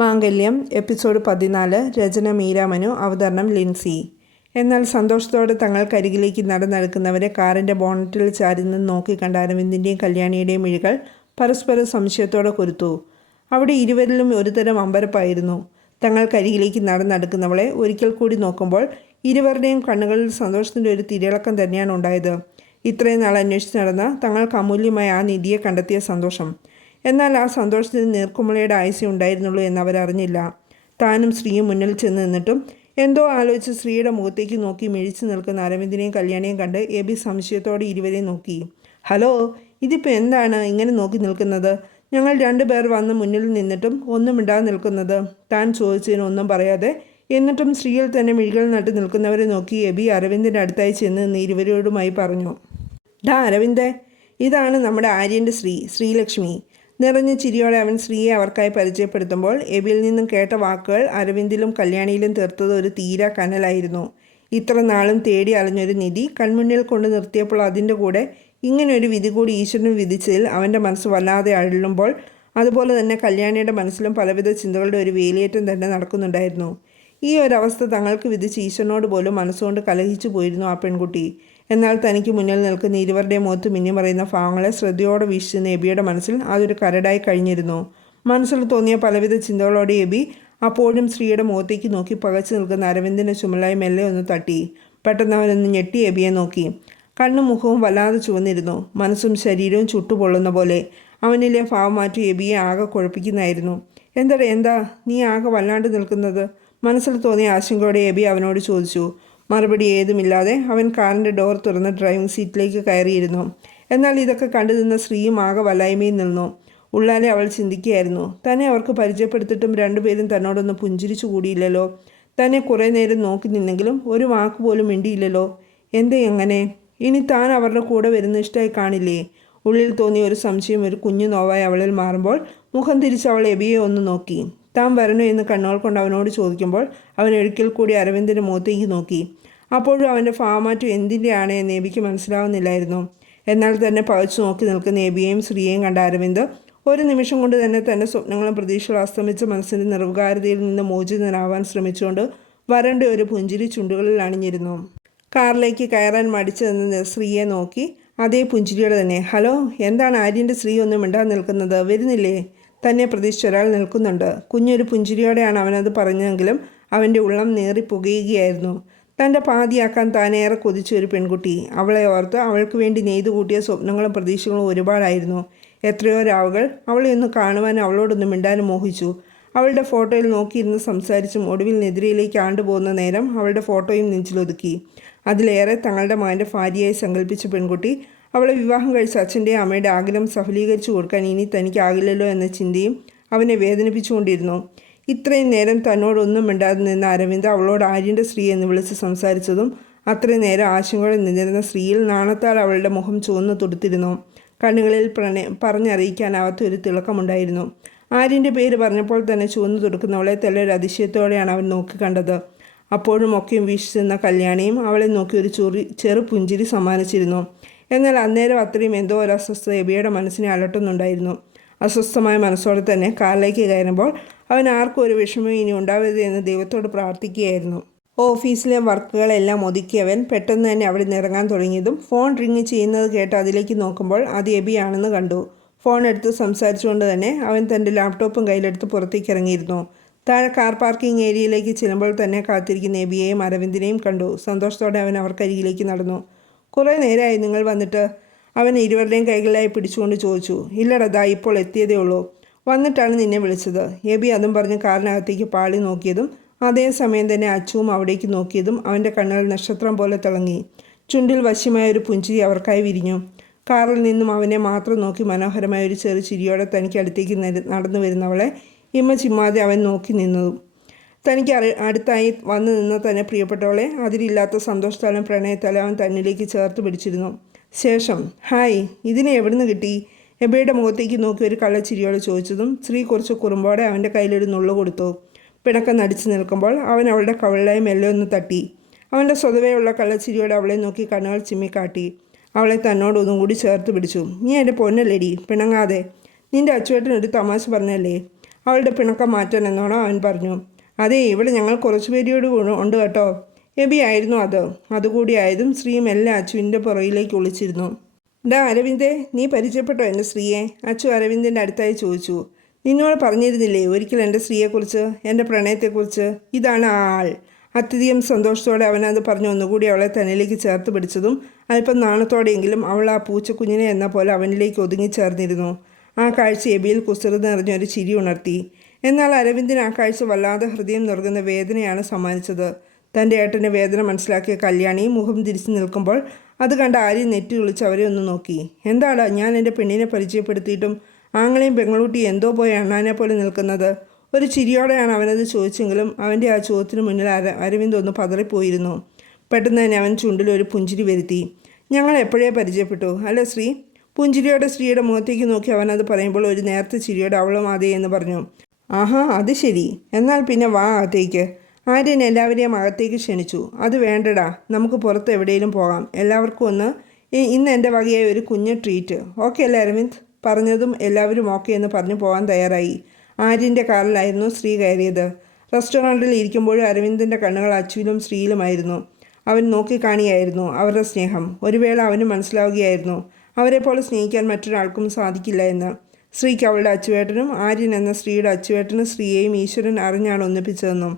മാംഗല്യം episode പതിനാല് രചന മീരാമനു അവതരണം ലിൻസി. എന്നാൽ സന്തോഷത്തോടെ തങ്ങൾക്കരികിലേക്ക് നടന്നെടുക്കുന്നവരെ കാറിന്റെ ബോണറ്റിൽ ചാരി നിന്ന് നോക്കിക്കണ്ട അരവിന്ദിന്റെയും കല്യാണിയുടെയും മിഴികൾ പരസ്പരം സംശയത്തോടെ കൊരുത്തു. അവിടെ ഇരുവരിലും ഒരുതരം അമ്പരപ്പായിരുന്നു. തങ്ങൾക്കരികിലേക്ക് നടന്നെടുക്കുന്നവളെ ഒരിക്കൽ കൂടി നോക്കുമ്പോൾ ഇരുവരുടെയും കണ്ണുകളിൽ സന്തോഷത്തിന്റെ ഒരു തിരിളക്കം തന്നെയാണ് ഉണ്ടായത്. ഇത്രയും നാൾ അന്വേഷിച്ച് നടന്ന തങ്ങൾക്ക് അമൂല്യമായ ആ നിധിയെ കണ്ടെത്തിയ സന്തോഷം. എന്നാൽ ആ സന്തോഷത്തിന് നീർക്കുമളയുടെ ആയുസ് ഉണ്ടായിരുന്നുള്ളൂ എന്ന് അവരറിഞ്ഞില്ല. താനും സ്ത്രീയും മുന്നിൽ ചെന്ന് നിന്നിട്ടും എന്തോ ആലോചിച്ച് സ്ത്രീയുടെ മുഖത്തേക്ക് നോക്കി മിഴിച്ചു നിൽക്കുന്ന അരവിന്ദിനെയും കല്യാണിയും കണ്ട് എബി സംശയത്തോടെ ഇരുവരെയും നോക്കി. ഹലോ ഇതിപ്പോൾ എന്താണ് ഇങ്ങനെ നോക്കി നിൽക്കുന്നത്? ഞങ്ങൾ രണ്ടുപേർ വന്ന് മുന്നിൽ നിന്നിട്ടും ഒന്നും ഇണ്ടാതെ നിൽക്കുന്നത്. താൻ ചോദിച്ചതിന് ഒന്നും പറയാതെ എന്നിട്ടും സ്ത്രീയിൽ തന്നെ മിഴികൾ നട്ട് നിൽക്കുന്നവരെ നോക്കി എബി അരവിന്ദിന്റെ അടുത്തായി ചെന്ന് നിന്ന് ഇരുവരോടുമായി പറഞ്ഞു. ഡാ അരവിന്ദേ ഇതാണ് നമ്മുടെ ആര്യന്റെ ശ്രീ ശ്രീലക്ഷ്മി. നിറഞ്ഞ ചിരിയോടെ അവൻ ശ്രീയെ അവർക്കായി പരിചയപ്പെടുത്തുമ്പോൾ എബിൽ നിന്നും കേട്ട വാക്കുകൾ അരവിന്ദിലും കല്യാണിയിലും തീർത്തത് ഒരു തീര കനലായിരുന്നു. ഇത്ര നാളും തേടി അലഞ്ഞൊരു നിധി കൺമുന്നിൽ കൊണ്ട് നിർത്തിയപ്പോൾ അതിന്റെ കൂടെ ഇങ്ങനൊരു വിധി കൂടി ഈശ്വരൻ വിധിച്ചതിൽ അവന്റെ മനസ്സ് വല്ലാതെ അഴലുമ്പോൾ അതുപോലെ തന്നെ കല്യാണിയുടെ മനസ്സിലും പലവിധ ചിന്തകളുടെ ഒരു വേലിയേറ്റം തന്നെ നടക്കുന്നുണ്ടായിരുന്നു. ഈ ഒരവസ്ഥ തങ്ങൾക്ക് വിധിച്ച് ഈശ്വരനോട് പോലും മനസ്സുകൊണ്ട് കലഹിച്ചു പോയിരുന്നു ആ പെൺകുട്ടി. എന്നാൽ തനിക്ക് മുന്നിൽ നിൽക്കുന്ന ഇരുവരുടെ മുഖത്ത് മിന്നി പറയുന്ന ഭാവങ്ങളെ ശ്രദ്ധയോടെ വീക്ഷിച്ചിരുന്ന എബിയുടെ മനസ്സിൽ അതൊരു കരടായി കഴിഞ്ഞിരുന്നു. മനസ്സിൽ തോന്നിയ പലവിധ ചിന്തകളോടെ എബി അപ്പോഴും സ്ത്രീയുടെ മുഖത്തേക്ക് നോക്കി പകച്ചു നിൽക്കുന്ന അരവിന്ദിന്റെ ചുമലായി മെല്ലെ ഒന്ന് തട്ടി. പെട്ടെന്ന് അവനൊന്ന് ഞെട്ടി എബിയെ നോക്കി. കണ്ണും മുഖവും വല്ലാതെ ചുവന്നിരുന്നു. മനസ്സും ശരീരവും ചുട്ടുപൊള്ളുന്ന പോലെ അവനിലെ ഭാവം മാറ്റി എബിയെ ആകെ കുഴപ്പിക്കുന്നതായിരുന്നു. എന്താ എന്താ? നീ ആകെ വല്ലാണ്ട് നിൽക്കുന്നത്? മനസ്സിൽ തോന്നിയ ആശങ്കയോടെ എബി അവനോട് ചോദിച്ചു. മറുപടി ഏതുമില്ലാതെ അവൻ കാറിന്റെ ഡോർ തുറന്ന് ഡ്രൈവിംഗ് സീറ്റിലേക്ക് കയറിയിരുന്നു. എന്നാൽ ഇതൊക്കെ കണ്ടു നിന്ന സ്ത്രീയും ആകെ വലായ്മയും നിന്നു. ഉള്ളാലെ അവൾ ചിന്തിക്കുകയായിരുന്നു. തന്നെ അവർക്ക് പരിചയപ്പെടുത്തിയിട്ടും രണ്ടുപേരും തന്നോടൊന്ന് പുഞ്ചിരിച്ചു കൂടിയില്ലല്ലോ. തന്നെ കുറേ നേരം നോക്കി നിന്നെങ്കിലും ഒരു വാക്ക് പോലും മിണ്ടിയില്ലല്ലോ. എന്തേ എങ്ങനെ ഇനി താൻ അവരുടെ കൂടെ വരുന്ന ഇഷ്ടമായി കാണില്ലേ? ഉള്ളിൽ തോന്നിയ ഒരു സംശയം ഒരു കുഞ്ഞു നോവായി അവളിൽ മാറുമ്പോൾ മുഖം തിരിച്ച് അവൾ എബിയെ ഒന്ന് നോക്കി. താൻ വരണോ എന്ന് കണ്ണുകൾ കൊണ്ട് അവനോട് ചോദിക്കുമ്പോൾ അവൻ ഒരിക്കൽ കൂടി അരവിന്ദന്റെ മുഖത്തേക്ക് നോക്കി. അപ്പോഴും അവന്റെ ഫാമാറ്റു എന്തിന്റെയാണ് എന്ന് എബിക്ക് മനസ്സിലാവുന്നില്ലായിരുന്നു. എന്നാൽ തന്നെ പകച്ചു നോക്കി നിൽക്കുന്ന എബിയെയും ശ്രീയെയും കണ്ട അരവിന്ദ് ഒരു നിമിഷം കൊണ്ട് തന്നെ തന്റെ സ്വപ്നങ്ങളും പ്രതീക്ഷകളും അസ്തമിച്ച മനസ്സിന്റെ നിർവികാരതയിൽ നിന്ന് മോചിതനാവാൻ ശ്രമിച്ചുകൊണ്ട് വരണ്ട ഒരു പുഞ്ചിരി ചുണ്ടുകളിൽ അണിഞ്ഞിരുന്നു. കാറിലേക്ക് കയറാൻ മടിച്ചു നിന്ന് സ്ത്രീയെ നോക്കി. അതേ പുഞ്ചിരിയോടെ തന്നെ ഹലോ എന്താണ് ആര്യന്റെ സ്ത്രീ ഒന്നും മിണ്ടാൻ നിൽക്കുന്നത്? വരുന്നില്ലേ? തന്നെ പ്രതീക്ഷിച്ച ഒരാൾ നിൽക്കുന്നുണ്ട്. കുഞ്ഞൊരു പുഞ്ചിരിയോടെയാണ് അവനത് പറഞ്ഞതെങ്കിലും അവന്റെ ഉള്ളം നേറി പുകയുകയായിരുന്നു തന്റെ പാതിയാക്കാൻ താനേറെ കൊതിച്ച ഒരു പെൺകുട്ടി. അവളെ ഓർത്ത് അവൾക്ക് വേണ്ടി നെയ്തു കൂട്ടിയ സ്വപ്നങ്ങളും പ്രതീക്ഷകളും ഒരുപാടായിരുന്നു. എത്രയോ രാവുകൾ അവളെ ഒന്ന് കാണുവാൻ അവളോടൊന്ന് മിണ്ടാനും മോഹിച്ചു. അവളുടെ ഫോട്ടോയിൽ നോക്കിയിരുന്ന് സംസാരിച്ചും ഒടുവിൽ നെതിരയിലേക്ക് ആണ്ടുപോകുന്ന നേരം അവളുടെ ഫോട്ടോയും നെഞ്ചിലൊതുക്കി. അതിലേറെ തങ്ങളുടെ മകന്റെ ഭാര്യയായി സങ്കല്പിച്ച പെൺകുട്ടി അവളെ വിവാഹം കഴിച്ച അച്ഛന്റെ അമ്മയുടെ ആഗ്രഹം സഫലീകരിച്ചു കൊടുക്കാൻ ഇനി തനിക്കാകില്ലല്ലോ എന്ന ചിന്തയും അവനെ വേദനിപ്പിച്ചുകൊണ്ടിരുന്നു. ഇത്രയും നേരം തന്നോടൊന്നും മിണ്ടാതെ നിന്ന അരവിന്ദ് അവളോട് ആര്യന്റെ സ്ത്രീ എന്ന് വിളിച്ച് സംസാരിച്ചതും അത്രയും നേരം ആശങ്കയോടെ നിന്നിരുന്ന സ്ത്രീയിൽ നാണത്താൽ അവളുടെ മുഖം ചുവന്നു തൊടുത്തിരുന്നു. കണ്ണുകളിൽ പ്രണയ പറഞ്ഞറിയിക്കാനാവാത്ത ഒരു തിളക്കമുണ്ടായിരുന്നു. ആര്യന്റെ പേര് പറഞ്ഞപ്പോൾ തന്നെ ചുവന്നു തുടുക്കുന്നവളെ തെല്ലൊരു അതിശയത്തോടെയാണ് അവൻ നോക്കി കണ്ടത്. അപ്പോഴും ഒക്കെയും വീക്ഷിച്ചിരുന്ന കല്യാണിയും അവളെ നോക്കി ഒരു ചെറു ചെറു പുഞ്ചിരി സമ്മാനിച്ചിരുന്നു. എന്നാൽ അന്നേരം അത്രയും എന്തോ ഒരു അസ്വസ്ഥത എബിയുടെ മനസ്സിനെ അലട്ടുന്നുണ്ടായിരുന്നു. അസ്വസ്ഥമായ മനസ്സോടെ തന്നെ കാറിലേക്ക് കയറുമ്പോൾ അവൻ ആർക്കും ഒരു വിഷമം ഇനി ഉണ്ടാവരുത് എന്ന് ദൈവത്തോട് പ്രാർത്ഥിക്കുകയായിരുന്നു. ഓഫീസിലെ വർക്കുകളെല്ലാം ഒതുക്കിയവൻ പെട്ടെന്ന് തന്നെ അവിടെ നിന്ന് ഇറങ്ങാൻ തുടങ്ങിയതും ഫോൺ റിങ് ചെയ്യുന്നത് കേട്ട് അതിലേക്ക് നോക്കുമ്പോൾ അത് എബിയാണെന്ന് കണ്ടു. ഫോൺ എടുത്ത് സംസാരിച്ചുകൊണ്ട് തന്നെ അവൻ തന്റെ ലാപ്ടോപ്പും കയ്യിലെടുത്ത് പുറത്തേക്ക് ഇറങ്ങിയിരുന്നു. താഴെ കാർ പാർക്കിംഗ് ഏരിയയിലേക്ക് ചെല്ലുമ്പോൾ തന്നെ കാത്തിരിക്കുന്ന എബിയെയും അരവിന്ദിനെയും കണ്ടു. സന്തോഷത്തോടെ അവൻ അവർക്കരികിലേക്ക് നടന്നു. കുറേ നേരമായി നിങ്ങൾ വന്നിട്ട് അവൻ ഇരുവരുടെയും കൈകളിലായി പിടിച്ചുകൊണ്ട് ചോദിച്ചു ഇല്ലടതാ ഇപ്പോൾ എത്തിയതേ ഉള്ളൂ. വന്നിട്ടാണ് നിന്നെ വിളിച്ചത്. എബി അതും പറഞ്ഞ് കാറിനകത്തേക്ക് പാളി നോക്കിയതും അതേ സമയം തന്നെ അച്ചുവും അവിടേക്ക് നോക്കിയതും അവന്റെ കണ്ണുകൾ നക്ഷത്രം പോലെ തിളങ്ങി. ചുണ്ടിൽ വശ്യമായ ഒരു പുഞ്ചിരി അവർക്കായി വിരിഞ്ഞു. കാറിൽ നിന്നും അവനെ മാത്രം നോക്കി മനോഹരമായ ഒരു ചെറു ചിരിയോടെ തനിക്ക് അടുത്തേക്ക് നടന്നു വരുന്നവളെ ഇമ്മ ചിമ്മാതെ അവൻ നോക്കി നിന്നതും. തനിക്ക് അടുത്തായി വന്നു നിന്ന് തന്നെ പ്രിയപ്പെട്ടവളെ അതിലില്ലാത്ത സന്തോഷത്താലും പ്രണയത്താലും അവൻ തന്നിലേക്ക് ചേർത്ത് പിടിച്ചിരുന്നു. ശേഷം ഹായ് ഇതിനെ എവിടുന്ന് കിട്ടി? എബയുടെ മുഖത്തേക്ക് നോക്കി ഒരു കള്ളച്ചിരിയോട് ചോദിച്ചതും സ്ത്രീ കുറച്ച് കുറുമ്പോടെ അവന്റെ കയ്യിലൊരു നുള്ളു കൊടുത്തു. പിണക്കം നടിച്ചു നിൽക്കുമ്പോൾ അവൻ അവളുടെ കവളിലായി മെല്ലെ ഒന്ന് തട്ടി. അവന്റെ സ്വതവേയുള്ള കള്ളച്ചിരിയോടെ അവളെ നോക്കി കണ്ണുകൾ ചിമ്മിക്കാട്ടി. അവളെ തന്നോട് ഒന്നും കൂടി ചേർത്ത് പിടിച്ചു. നീ എന്റെ പൊന്നല്ലേടി പിണങ്ങാതെ. നിന്റെ അച്ചുവേട്ടൻ ഒരു തമാശ പറഞ്ഞല്ലേ? അവളുടെ പിണക്കം മാറ്റാൻ എന്നോണം അവൻ പറഞ്ഞു. അതെ ഇവിടെ ഞങ്ങൾ കുറച്ച് പേരോട് ഉണ്ട് കേട്ടോ. എബി ആയിരുന്നു അത്. അതുകൂടിയായതും ശ്രീയും എല്ലാം അച്ചുവിന്റെ പുറയിലേക്ക് ഒളിച്ചിരുന്നു. ഡാ അരവിന്ദേ നീ പരിചയപ്പെട്ടോ എന്റെ സ്ത്രീയെ? അച്ചു അരവിന്ദന്റെ അടുത്തായി ചോദിച്ചു. നിന്നോട് പറഞ്ഞിരുന്നില്ലേ ഒരിക്കൽ എന്റെ സ്ത്രീയെക്കുറിച്ച്? എന്റെ പ്രണയത്തെക്കുറിച്ച്? ഇതാണ് ആ ആൾ. അത്യധികം സന്തോഷത്തോടെ അവനത് പറഞ്ഞ്. ഒന്നുകൂടി അവളെ തന്നിലേക്ക് ചേർത്ത് പിടിച്ചതും അല്പം നാണത്തോടെയെങ്കിലും അവൾ ആ പൂച്ചക്കുഞ്ഞിനെ എന്ന പോലെ അവനിലേക്ക് ഒതുങ്ങിച്ചേർന്നിരുന്നു ആ കാഴ്ച എബിയിൽ കുസൃതി നിറഞ്ഞൊരു ചിരി ഉണർത്തി. എന്നാൽ അരവിന്ദിന് ആ കാഴ്ച വല്ലാതെ ഹൃദയം നിറകുന്ന വേദനയാണ് സമ്മാനിച്ചത്. തന്റെ ഏട്ടന്റെ വേദന മനസ്സിലാക്കിയ കല്യാണി മുഖം തിരിച്ചു നിൽക്കുമ്പോൾ അത് കണ്ട് ആര്യ നെറ്റി വിളിച്ച് അവരെ ഒന്ന് നോക്കി. എന്താടാ ഞാൻ എന്റെ പെണ്ണിനെ പരിചയപ്പെടുത്തിയിട്ടും ആങ്ങളെയും പെങ്ങളൂട്ടി എന്തോ പോയ അണ്ണാനെ പോലെ നിൽക്കുന്നത്? ഒരു ചിരിയോടെയാണ് അവനത് ചോദിച്ചെങ്കിലും അവന്റെ ആ ചോദ്യത്തിന് മുന്നിൽ അര അരവിന്ദ് ഒന്ന് പതറിപ്പോയിരുന്നു. പെട്ടെന്ന് തന്നെ അവൻ ചുണ്ടിൽ ഒരു പുഞ്ചിരി വരുത്തി. ഞങ്ങൾ എപ്പോഴേ പരിചയപ്പെട്ടു? അല്ലേ ശ്രീ? പുഞ്ചിരിയോടെ സ്ത്രീയുടെ മുഖത്തേക്ക് നോക്കി അവനത് പറയുമ്പോൾ ഒരു നേരത്തെ ചിരിയോടെ അവളും അതേ എന്ന് പറഞ്ഞു. ആഹാ അത് ശരി. എന്നാൽ പിന്നെ വാ അകത്തേക്ക്. ആര്യൻ എല്ലാവരെയും അകത്തേക്ക് ക്ഷണിച്ചു. അത് വേണ്ടടാ നമുക്ക് പുറത്ത് എവിടെയെങ്കിലും പോകാം. എല്ലാവർക്കും ഒന്ന് ഇന്ന് എന്റെ വകയായി ഒരു കുഞ്ഞ് ട്രീറ്റ് ഓക്കെ അല്ലേ അരവിന്ദ്? പറഞ്ഞതും എല്ലാവരും ഓക്കെ എന്ന് പറഞ്ഞു പോകാൻ തയ്യാറായി. ആര്യന്റെ കാറിലായിരുന്നു ശ്രീ കയറിയത്. റെസ്റ്റോറന്റിൽ ഇരിക്കുമ്പോഴും അരവിന്ദിന്റെ കണ്ണുകൾ അച്ചുവിലും ശ്രീയിലുമായിരുന്നു അവൻ നോക്കിക്കാണിയായിരുന്നു അവരുടെ സ്നേഹം. ഒരു വേള അവന് മനസ്സിലാവുകയായിരുന്നു. അവരെപ്പോലെ സ്നേഹിക്കാൻ മറ്റൊരാൾക്കും സാധിക്കില്ല എന്ന്. സ്ത്രീക്ക് അവളുടെ അച്ചുവേട്ടനും ആര്യൻ എന്ന സ്ത്രീയുടെ അച്ചുവേട്ടനും സ്ത്രീയെയും ഈശ്വരൻ അറിഞ്ഞാണ് ഒന്നിപ്പിച്ചതെന്നും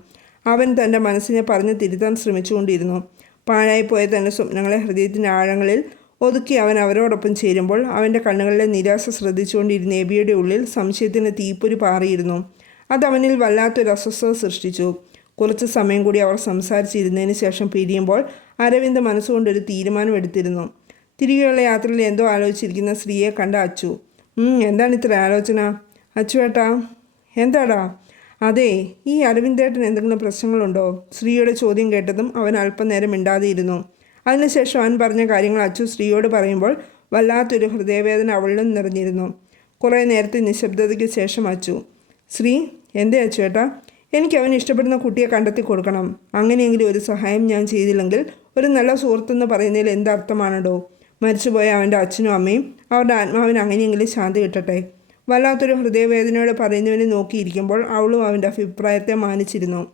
അവൻ തന്റെ മനസ്സിനെ പറഞ്ഞ് തിരുത്താൻ ശ്രമിച്ചുകൊണ്ടിരുന്നു. പാഴായിപ്പോയ തന്റെ സ്വപ്നങ്ങളെ ഹൃദയത്തിന്റെ ആഴങ്ങളിൽ ഒതുക്കി അവൻ അവരോടൊപ്പം ചേരുമ്പോൾ അവന്റെ കണ്ണുകളിലെ നിരാശ ശ്രദ്ധിച്ചുകൊണ്ടിരുന്ന എബിയുടെ ഉള്ളിൽ സംശയത്തിന് തീപ്പൊരി പാറിയിരുന്നു. അത് അവനിൽ വല്ലാത്തൊരു അസ്വസ്ഥത സൃഷ്ടിച്ചു. കുറച്ച് സമയം കൂടി അവർ സംസാരിച്ചിരുന്നതിന് ശേഷം പിരിയുമ്പോൾ അരവിന്ദ് മനസ്സുകൊണ്ടൊരു തീരുമാനമെടുത്തിരുന്നു. തിരികെയുള്ള യാത്രയിൽ എന്തോ ആലോചിച്ചിരിക്കുന്ന സ്ത്രീയെ കണ്ട അച്ചു "ഉം, എന്താണ് ഇത്ര ആലോചന? അച്ചുവേട്ടാ എന്താടാ? അതെ ഈ അരവിന്ദേട്ടൻ എന്തെങ്കിലും പ്രശ്നങ്ങളുണ്ടോ? ശ്രീയുടെ ചോദ്യം കേട്ടതും അവൻ അല്പനേരം മിണ്ടാതെയിരുന്നു അതിനുശേഷം അവൻ പറഞ്ഞ കാര്യങ്ങൾ അച്ചു ശ്രീയോട് പറയുമ്പോൾ വല്ലാത്തൊരു ഹൃദയവേദന അവളിലും നിറഞ്ഞിരുന്നു. കുറേ നേരത്തെ നിശബ്ദതയ്ക്ക് ശേഷം അച്ചു ശ്രീ എന്തേ അച്ചുവേട്ടാ എനിക്ക് അവൻ ഇഷ്ടപ്പെടുന്ന കുട്ടിയെ കണ്ടെത്തി കൊടുക്കണം. അങ്ങനെയെങ്കിലും ഒരു സഹായം ഞാൻ ചെയ്തില്ലെങ്കിൽ ഒരു നല്ല സുഹൃത്തെന്ന് പറയുന്നതിൽ എന്തർത്ഥമാണല്ലോ മരിച്ചുപോയ അവന്റെ അച്ഛനും അമ്മയും അവരുടെ ആത്മാവിന് അങ്ങനെയെങ്കിലും ശാന്തി കിട്ടട്ടെ. വല്ലാത്തൊരു ഹൃദയവേദനയോടെ പറയുന്നവനെ നോക്കിയിരിക്കുമ്പോൾ അവളും അവന്റെ അഭിപ്രായത്തെ മാനിച്ചിരുന്നു.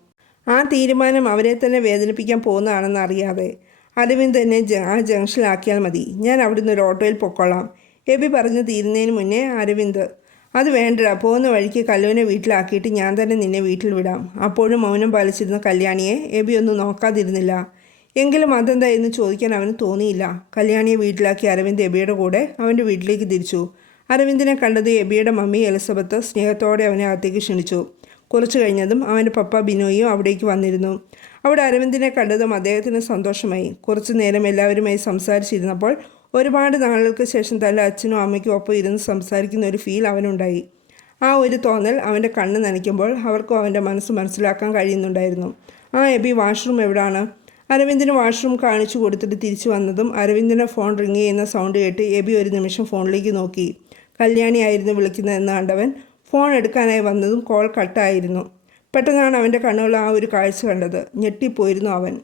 ആ തീരുമാനം അവരെ തന്നെ വേദനിപ്പിക്കാൻ പോകുന്നതാണെന്ന് അറിയാതെ അരവിന്ദ് തന്നെ ജ- ആ ജംഗ്ഷനിലാക്കിയാൽ മതി. ഞാൻ അവിടുന്ന് ഒരു ഓട്ടോയിൽ പൊക്കോളാം. എബി പറഞ്ഞു തീരുന്നതിന് മുന്നേ അരവിന്ദ് അത് വേണ്ടടാ പോകുന്ന വഴിക്ക് കല്ലുവിനെ വീട്ടിലാക്കിയിട്ട് ഞാൻ തന്നെ നിന്നെ വീട്ടിൽ വിടാം. അപ്പോഴും മൗനം പാലിച്ചിരുന്ന കല്യാണിയെ എബി ഒന്നും നോക്കാതിരുന്നില്ല. എങ്കിലും അതെന്താ എന്ന് ചോദിക്കാൻ അവന് തോന്നിയില്ല. കല്യാണിയെ വീട്ടിലാക്കി അരവിന്ദ് എബിയുടെ കൂടെ അവന്റെ വീട്ടിലേക്ക് തിരിച്ചു. അരവിന്ദിനെ കണ്ടത് എബിയുടെ മമ്മി എലിസബത്ത് സ്നേഹത്തോടെ അവനെ അകത്തേക്ക് ക്ഷണിച്ചു. കുറച്ചു കഴിഞ്ഞതും അവന്റെ പപ്പ ബിനോയും അവിടേക്ക് വന്നിരുന്നു. അവിടെ അരവിന്ദിനെ കണ്ടതും അദ്ദേഹത്തിന് സന്തോഷമായി. കുറച്ചു നേരം എല്ലാവരുമായി സംസാരിച്ചിരുന്നപ്പോൾ ഒരുപാട് നാളുകൾക്ക് ശേഷം തന്റെ അച്ഛനും അമ്മയ്ക്കും ഒപ്പം ഇരുന്ന് സംസാരിക്കുന്ന ഒരു ഫീൽ അവനുണ്ടായി. ആ ഒരു തോന്നൽ അവന്റെ കണ്ണ് നനയ്ക്കുമ്പോൾ അവർക്കും അവന്റെ മനസ്സ് മനസ്സിലാക്കാൻ കഴിയുന്നുണ്ടായിരുന്നു. ആ എബി വാഷ്റൂം എവിടാണ്? അരവിന്ദിന് വാഷ്റൂം കാണിച്ചു കൊടുത്തിട്ട് തിരിച്ചു വന്നതും അരവിന്ദിന്റെ ഫോൺ റിങ് ചെയ്യുന്ന സൗണ്ട് കേട്ട് എബി ഒരു നിമിഷം ഫോണിലേക്ക് നോക്കി. കല്യാണിയായിരുന്നു വിളിക്കുന്നതെന്ന് ആണ്ടവൻ ഫോൺ എടുക്കാനായി വന്നതും കോൾ കട്ടായിരുന്നു. പെട്ടെന്നാണ് അവന്റെ കണ്ണുകൾ ആ ഒരു കാഴ്ച കണ്ടത്. ഞെട്ടിപ്പോയിരുന്നു അവൻ.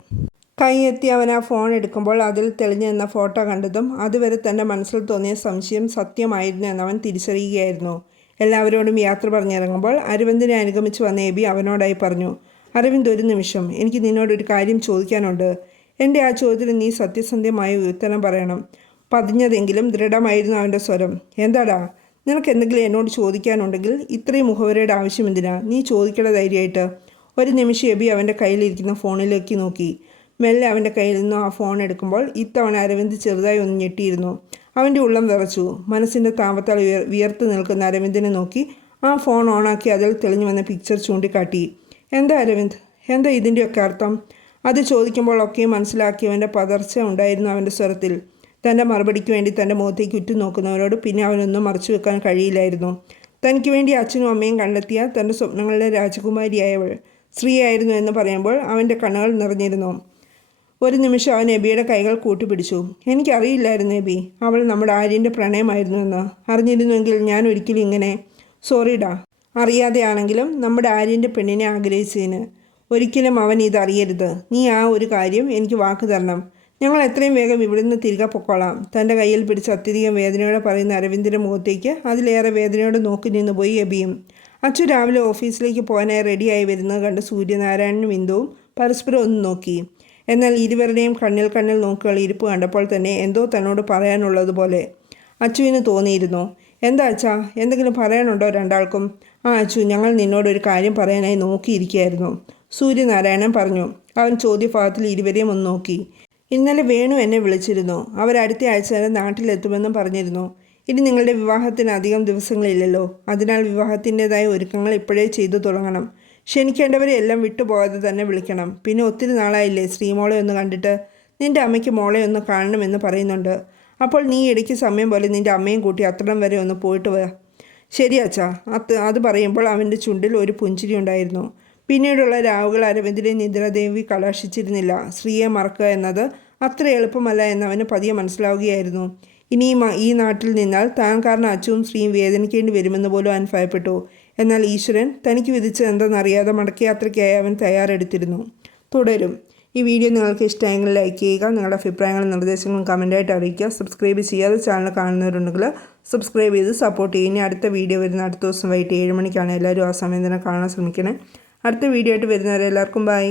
കൈയെത്തി അവൻ ആ ഫോൺ എടുക്കുമ്പോൾ അതിൽ തെളിഞ്ഞു നിന്ന ഫോട്ടോ കണ്ടതും അതുവരെ തന്റെ മനസ്സിൽ തോന്നിയ സംശയം സത്യമായിരുന്നു എന്നവൻ തിരിച്ചറിയുകയായിരുന്നു. എല്ലാവരോടും യാത്ര പറഞ്ഞിറങ്ങുമ്പോൾ അരവിന്ദിനെ അനുഗമിച്ച് വന്ന എബി അവനോടായി പറഞ്ഞു അരവിന്ദ് ഒരു നിമിഷം. എനിക്ക് നിന്നോടൊരു കാര്യം ചോദിക്കാനുണ്ട്. എന്റെ ആ ചോദ്യത്തിന് നീ സത്യസന്ധമായ ഉത്തരം പറയണം. പതിഞ്ഞതെങ്കിലും ദൃഢമായിരുന്നു അവന്റെ സ്വരം. എന്താടാ? നിനക്ക് എന്തെങ്കിലും എന്നോട് ചോദിക്കാനുണ്ടെങ്കിൽ ഇത്രയും മുഖവരയുടെ ആവശ്യം എന്തിനാ? നീ ചോദിക്കണ ധൈര്യമായിട്ട്. ഒരു നിമിഷം എബി അവന്റെ കയ്യിലിരിക്കുന്ന ഫോണിലേക്ക് നോക്കി. മെല്ലെ അവന്റെ കയ്യിൽ നിന്നും ആ ഫോൺ എടുക്കുമ്പോൾ ഇത്തവണ അരവിന്ദ് ചെറുതായി ഒന്ന് ഞെട്ടിയിരുന്നു. അവന്റെ ഉള്ളം വിറച്ചു. മനസ്സിന്റെ താപത്താൽ ഉയർ വിയർത്ത് നിൽക്കുന്ന അരവിന്ദിനെ നോക്കി ആ ഫോൺ ഓണാക്കി അതിൽ തെളിഞ്ഞു വന്ന പിക്ചർ ചൂണ്ടിക്കാട്ടി. എന്താ അരവിന്ദ്? എന്താ ഇതിന്റെയൊക്കെ അർത്ഥം? അത് ചോദിക്കുമ്പോഴൊക്കെ മനസ്സിലാക്കിയവന്റെ പതർച്ച ഉണ്ടായിരുന്നു അവന്റെ സ്വരത്തിൽ. തന്റെ മറുപടിക്ക് വേണ്ടി തന്റെ മുഖത്തേക്ക് ഉറ്റു നോക്കുന്നവരോട് പിന്നെ അവനൊന്നും മറച്ചു വെക്കാൻ കഴിയില്ലായിരുന്നു. തനിക്ക് വേണ്ടി അച്ഛനും അമ്മയും കണ്ടെത്തിയ തന്റെ സ്വപ്നങ്ങളിലെ രാജകുമാരിയായവൾ സ്ത്രീയായിരുന്നു എന്ന് പറയുമ്പോൾ അവന്റെ കണ്ണുകൾ നിറഞ്ഞിരുന്നു. ഒരു നിമിഷം അവൻ എബിയുടെ കൈകൾ കൂട്ടിപ്പിടിച്ചു. എനിക്കറിയില്ലായിരുന്നു എബി. അവൾ നമ്മുടെ ആര്യന്റെ പ്രണയമായിരുന്നു എന്ന്. അറിഞ്ഞിരുന്നുവെങ്കിൽ ഞാൻ ഒരിക്കലും ഇങ്ങനെ. സോറിഡാ അറിയാതെയാണെങ്കിലും നമ്മുടെ ആര്യന്റെ പെണ്ണിനെ ആഗ്രഹിച്ചതിന് ഒരിക്കലും അവൻ ഇതറിയരുത് നീ ആ ഒരു കാര്യം എനിക്ക് വാക്ക് തരണം. ഞങ്ങൾ എത്രയും വേഗം ഇവിടെ നിന്ന് തിരികെ പൊക്കോളാം. തന്റെ കയ്യിൽ പിടിച്ച് അത്യധികം വേദനയോടെ പറയുന്ന അരവിന്ദിന്റെ മുഖത്തേക്ക് അതിലേറെ വേദനയോടെ നോക്കി നിന്ന് പോയി എബിയും. അച്ചു രാവിലെ ഓഫീസിലേക്ക് പോകാനായി റെഡിയായി വരുന്നത് കണ്ട് സൂര്യനാരായണനും ഇന്ദുവും പരസ്പരം ഒന്ന് നോക്കി. എന്നാൽ ഇരുവരുടെയും കണ്ണിൽ കണ്ണിൽ നോക്കുകൾ ഇരിപ്പ് കണ്ടപ്പോൾ തന്നെ എന്തോ തന്നോട് പറയാനുള്ളതുപോലെ അച്ചുവിന് തോന്നിയിരുന്നു. എന്താ അച്ഛാ? എന്തെങ്കിലും പറയാനുണ്ടോ രണ്ടാൾക്കും? ആ അച്ചു ഞങ്ങൾ നിന്നോടൊരു കാര്യം പറയാനായി നോക്കിയിരിക്കുകയായിരുന്നു. സൂര്യനാരായണൻ പറഞ്ഞു അവൻ ചോദ്യഭാഗത്തിൽ ഇരുവരെയും ഒന്ന് നോക്കി. ഇന്നലെ വേണു എന്നെ വിളിച്ചിരുന്നു. അവർ അടുത്ത ആഴ്ച തന്നെ നാട്ടിലെത്തുമെന്നും പറഞ്ഞിരുന്നു. ഇനി നിങ്ങളുടെ വിവാഹത്തിന് അധികം ദിവസങ്ങളില്ലല്ലോ. അതിനാൽ വിവാഹത്തിന്റെതായ ഒരുക്കങ്ങൾ ഇപ്പോഴേ ചെയ്തു തുടങ്ങണം. ക്ഷണിക്കേണ്ടവരെ എല്ലാം വിട്ടുപോകാതെ തന്നെ വിളിക്കണം. പിന്നെ ഒത്തിരി നാളായില്ലേ ശ്രീമോളെ ഒന്ന് കണ്ടിട്ട്? നിന്റെ അമ്മയ്ക്ക് മോളെ ഒന്ന് കാണണമെന്ന് പറയുന്നുണ്ട്. അപ്പോൾ നീ ഇടയ്ക്ക് സമയം പോലെ നിന്റെ അമ്മയും കൂട്ടി അത്രയും വരെ ഒന്ന് പോയിട്ട് വാ ശരി അച്ഛാ അത് അത് പറയുമ്പോൾ അവന്റെ ചുണ്ടിൽ ഒരു പുഞ്ചിരി ഉണ്ടായിരുന്നു. പിന്നീടുള്ള രാവുകൾ അരവിന്ദിനെ നിദ്രാദേവി കലാശിച്ചിരുന്നില്ല. സ്ത്രീയെ മറക്കുക എന്നത് അത്ര എളുപ്പമല്ല എന്നവന് പതിയെ മനസ്സിലാവുകയായിരുന്നു. ഇനിയും ഈ നാട്ടിൽ നിന്നാൽ താൻ കാരണം അച്ഛവും സ്ത്രീയും വേദനിക്കേണ്ടി വരുമെന്ന് പോലും അവൻ ഭയപ്പെട്ടു. എന്നാൽ ഈശ്വരൻ തനിക്ക് വിധിച്ചത് മടക്കയാത്രയ്ക്കായി അവൻ തയ്യാറെടുത്തിരുന്നു. തുടരും. ഈ വീഡിയോ നിങ്ങൾക്ക് ഇഷ്ടമായെങ്കിൽ ലൈക്ക് ചെയ്യുക നിങ്ങളുടെ അഭിപ്രായങ്ങളും നിർദ്ദേശങ്ങളും കമന്റായിട്ട് അറിയിക്കുക. സബ്സ്ക്രൈബ് ചെയ്യാതെ ചാനൽ കാണുന്നവരുണ്ടെങ്കിൽ സബ്സ്ക്രൈബ് ചെയ്ത് സപ്പോർട്ട് ചെയ്യുക. അടുത്ത വീഡിയോ വരുന്ന അടുത്ത ദിവസം വൈകിട്ട് ഏഴ് മണിക്കാണ് എല്ലാവരും ആ സമയം തന്നെ കാണാൻ ശ്രമിക്കണേ. അടുത്ത വീഡിയോ ആയിട്ട് വരുന്നവരെ എല്ലാവർക്കും ബൈ